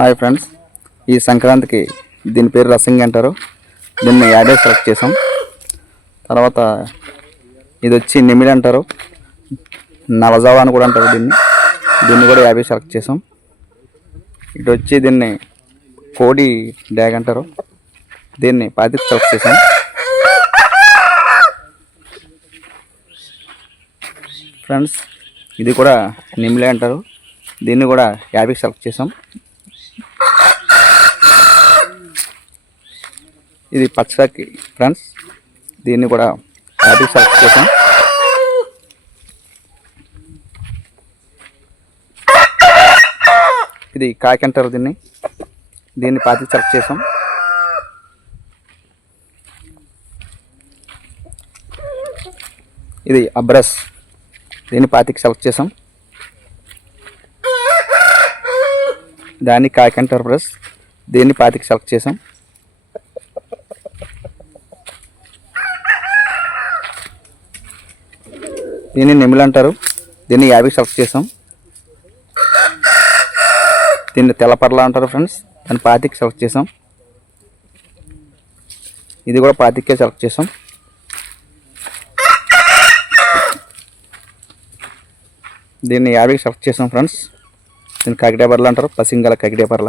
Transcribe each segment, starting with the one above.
Hi friends, ఈ సంక్రాంతికి దీని పేరు రసంగి అంటారు. దీన్ని యాడే సెలెక్ట్ చేసాం. తర్వాత ఇది వచ్చి నిమిడి అంటారు, నవజావా అని కూడా అంటారు. దీన్ని కూడా యాభై సెలెక్ట్ చేసాం. ఇటు వచ్చి దీన్ని కోడి డ్యాగ్ అంటారు, దీన్ని 25 సెలెక్ట్ చేసాం. ఫ్రెండ్స్, ఇది కూడా నిమిలే అంటారు, దీన్ని కూడా 50 సెలెక్ట్ చేసాం. ఇది పచ్చకి ఫ్రెండ్స్, దీన్ని కూడా 50 సెలెక్ట్ చేసాం. ఇది కాకి అంటారు, దీన్ని 25 సెలెక్ట్ చేసాం. ఇది అబ్రస్, దీన్ని 25 సెలెక్ట్ చేసాం. దాన్ని కాకి అంటారు బ్రస్, దీన్ని 25 సెలెక్ట్ చేసాం. దీన్ని నిమిలి అంటారు, దీన్ని 50 సెలెక్ట్ చేసాం. దీన్ని తెల్లపర్ల అంటారు ఫ్రెండ్స్, దాన్ని 25 సెలెక్ట్ చేసాం. ఇది కూడా 25 సెలెక్ట్ చేసాం. దీన్ని 50 సెలెక్ట్ చేసాం ఫ్రెండ్స్. దీన్ని కాకిడేపర్ల అంటారు, పసింగల కాకిడేపర్ల.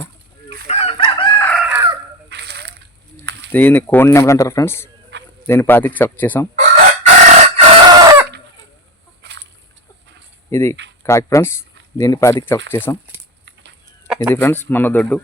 దీన్ని కోడి నెమలి అంటారు ఫ్రెండ్స్, దీన్ని 25 సెలెక్ట్ చేసాం. ఇది కాకి ఫ్రెండ్స్, దీన్ని 25 సెలెక్ట్ చేసాం. ఇది ఫ్రెండ్స్ మన దొడ్డు.